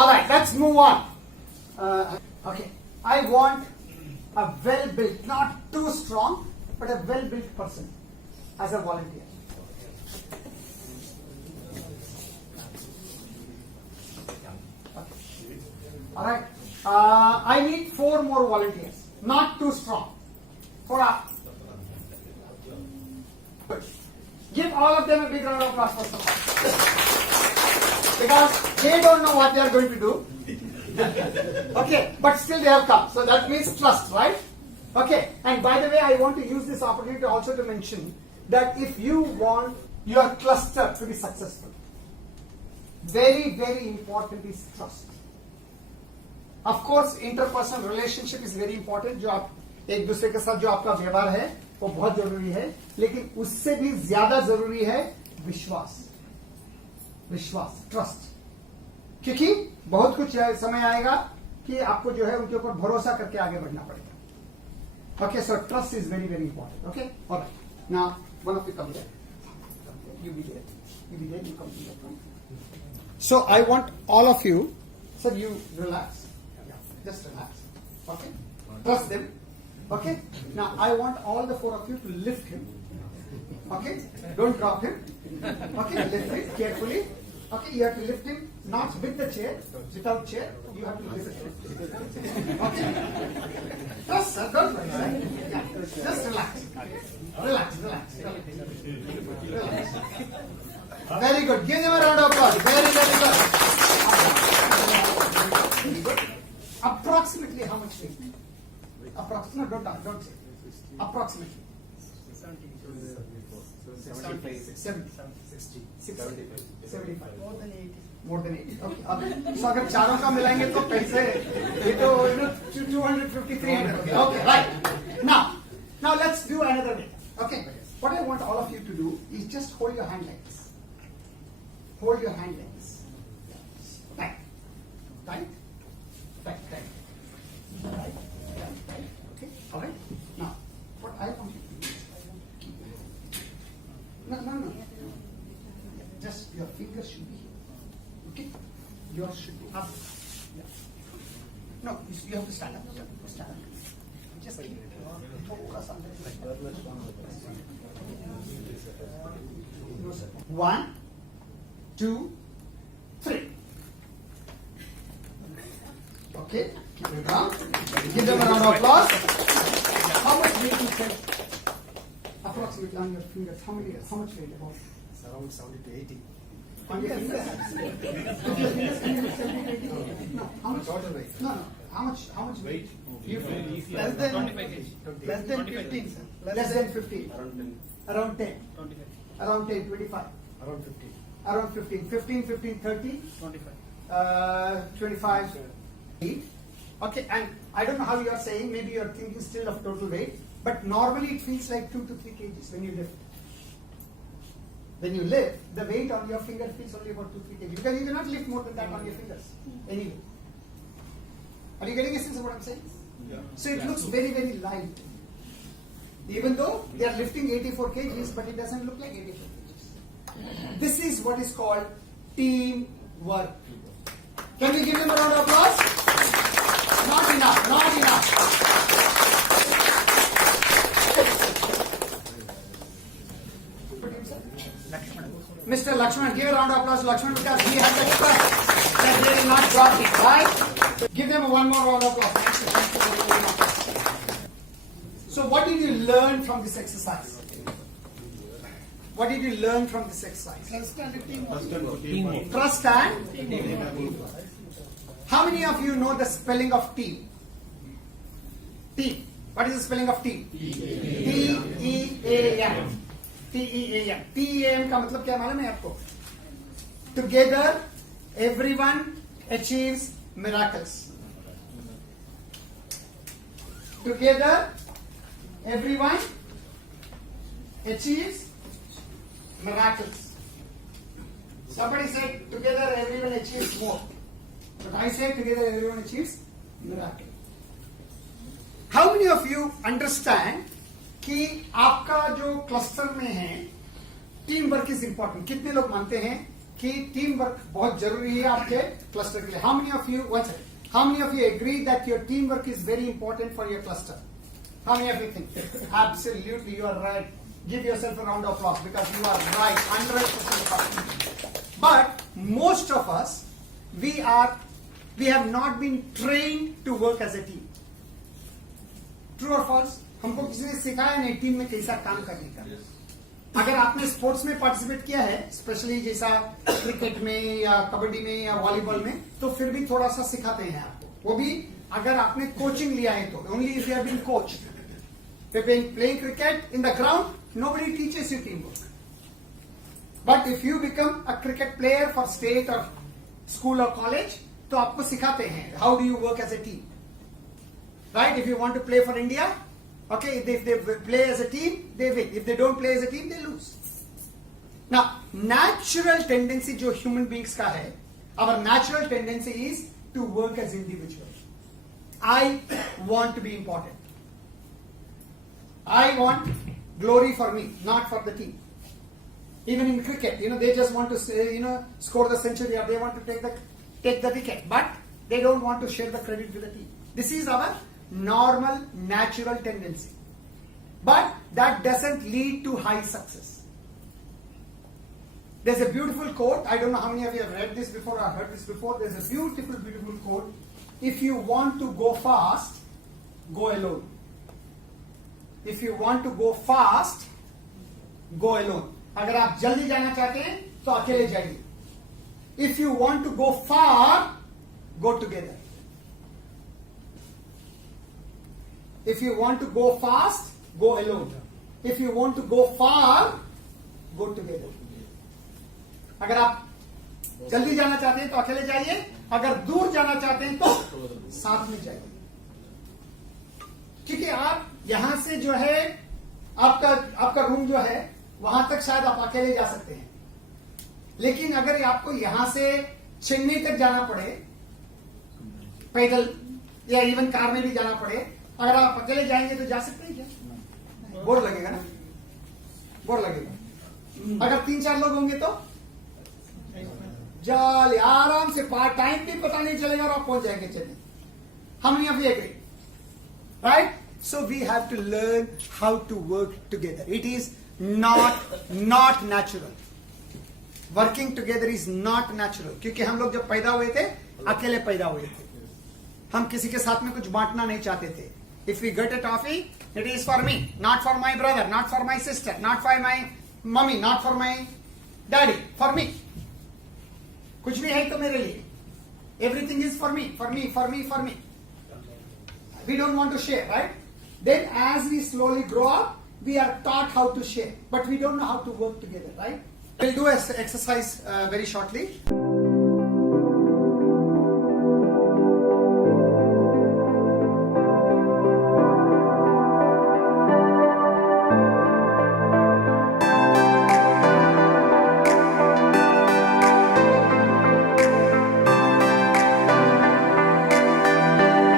All right, let's move on. Okay, I want a well-built, not too strong, but a well-built person as a volunteer. Okay. All right. I need 4 more volunteers, not too strong. 4 up. Good. Give all of them a big round of applause first of all. Because they don't know what they are going to do. Okay, but still they have come. So that means trust, right? Okay, and by the way, I want to use this opportunity also to mention that if you want your cluster to be successful, very, very important is trust. Of course, interpersonal relationship is very important. जो आप एक दूसरे के साथ जो आपका व्यवहार है वो बहुत जरूरी है, लेकिन उससे भी ज्यादा जरूरी है विश्वास. विश्वास, ट्रस्ट. क्योंकि बहुत कुछ समय आएगा कि आपको जो है उनके ऊपर भरोसा करके आगे बढ़ना पड़ेगा. Okay, so trust is very very important. Okay, alright. Now one of you come here. You be there. You be there. You come to the front. So I want all of you. Sir, you relax. Just relax. Okay. Trust them. Okay. Now I want all the 4 of you to lift him. Okay. Don't drop him. Okay. Lift him carefully. Okay. You have to lift him, not with the chair, without chair. You have to lift him. Okay. Trust, sir. Don't worry, sir. Yeah. Just relax. Relax. Relax. Relax. Very good. Give them a round of applause. Very, very good. Very good. Approximately how much weight? Approximately. No, don't say. Approximately. 75. More than 80. Okay. So अगर चारों का मिलाएंगे तो पैसे ये तो 250, 300. Okay, right. Now let's do another way. Okay. What I want all of you to do is just hold your hand like this. Hold your hand like this. Tight. Tight. Tight. Tight. Tight. Tight. Okay. All right. Now, what I want you to do is keep your hand. No. Just your fingers should be here. Okay. Yours should be up. Yeah. No, you have to stand up. Stand up. Just keep it. थोड़ा सा अंदर. 1, 2, 3. Okay, keep it down. Give them a round of applause. How much weight you can approximately on your fingers? How much weight? About It's around 70 to 80. on your fingers? With your fingers, can you 70 to 80? No. How much? Total weight. No. How much Weight. you feel? Less than 25 kg. Less than 15, sir. Less than 15. Around 10. Around 10. 25. Around 10, 25. Around 50. Around 15. 15, 30. 25. 25. 8. Okay, and I don't know how you are saying, maybe you are thinking still of total weight, but normally it feels like 2 to 3 kgs when you lift. When you lift, the weight on your finger feels only about 2 to 3 kg because you cannot lift more than that on your fingers anyway. Are you getting a sense of what I'm saying? Yeah. So it looks very, very light. Even though they are lifting 84 kgs, but it doesn't look like 84 kgs. This is what is called teamwork. Can we give them a round of applause? Not enough, not enough. Mr. Lakshman, give a round of applause to Lakshman because he has the trust that they will not drop it, right? Give them one more round of applause. So what did you learn from this exercise? What did you learn from this exercise? Trust and teamwork. Trust and Teamwork. how many of you know the spelling of team? Team. What is the spelling of team? T-E-A-M. T-E-A-M. T-E-A-M का मतलब क्या मालूम है आपको? Together, everyone achieves miracles. Together, everyone achieves miracles. Somebody said together everyone achieves more. But I say together everyone achieves miracle. How many of you understand कि आपका जो cluster में है टीम वर्क इज इंपॉर्टेंट? कितने लोग मानते हैं कि टीम वर्क बहुत जरूरी है आपके क्लस्टर के लिए. How many of you, one second, how many of you agree that your team work is very important for your cluster? How many of you think? Absolutely, you are right. Give yourself a round of applause because you are right, 100% right. But most of us, we have not been trained to work as a team. True or false? हमको किसी ने सिखाया नहीं team में कैसा काम करने का. अगर आपने स्पोर्ट्स में पार्टिसिपेट किया है, स्पेशली जैसा क्रिकेट में या कबड्डी में या वॉलीबॉल में, तो फिर भी थोड़ा सा सिखाते हैं आपको. वो भी अगर आपने कोचिंग लिया है तो. Only if you have been coached. Playing cricket in the ground, nobody teaches you teamwork. But if you become a cricket player for state or school or college, तो आपको सिखाते हैं how do you work as a team. Right? If you want to play for India, okay, if they play as a team, they win. If they don't play as a team, they lose. Now, natural tendency जो human beings का है, our natural tendency is to work as individuals. I want to be important. I want glory for me, not for the team. Even in cricket, they just want to say, score the century or they want to take the wicket, but they don't want to share the credit with the team. This is our normal, natural tendency. But that doesn't lead to high success. There's a beautiful quote. I don't know how many of you have read this before or heard this before. There's a beautiful, beautiful quote. If you want to go fast, go alone. If you want to go fast, go alone. अगर आप जल्दी जाना चाहते हैं तो अकेले जाइए. If you want to go far, go together. If you want to go fast, go alone. If you want to go far, go together. अगर आप जल्दी जाना चाहते हैं तो अकेले जाइए. अगर दूर जाना चाहते हैं तो साथ में जाइए. क्योंकि आप यहां से जो है आपका रूम जो है वहां तक शायद आप अकेले जा सकते हैं. लेकिन अगर आपको यहां से चेन्नई तक जाना पड़े पैदल या इवन कार में भी जाना पड़े, अगर आप अकेले जाएंगे तो जा सकते हैं क्या? बोर लगेगा ना, बोर लगेगा. अगर 3-4 लोग होंगे तो जाल आराम से टाइम भी पता नहीं चलेगा और आप पहुंच जाएंगे चेन्नई. हम यहाँ भी agree. Right? So we have to learn how to work together. It is not natural. Working together is not natural. क्योंकि हम लोग जब पैदा हुए थे अकेले पैदा हुए थे. हम किसी के साथ में कुछ बांटना नहीं चाहते थे. If we get a toffee, it is for me, not for my brother, not for my sister, not for my mummy, not for my daddy, for me. कुछ भी है तो मेरे लिए. Everything is for me, for me, for me, for me. We don't want to share, right? Then as we slowly grow up, we are taught how to share, but we don't know how to work together, right? We'll do an exercise very shortly.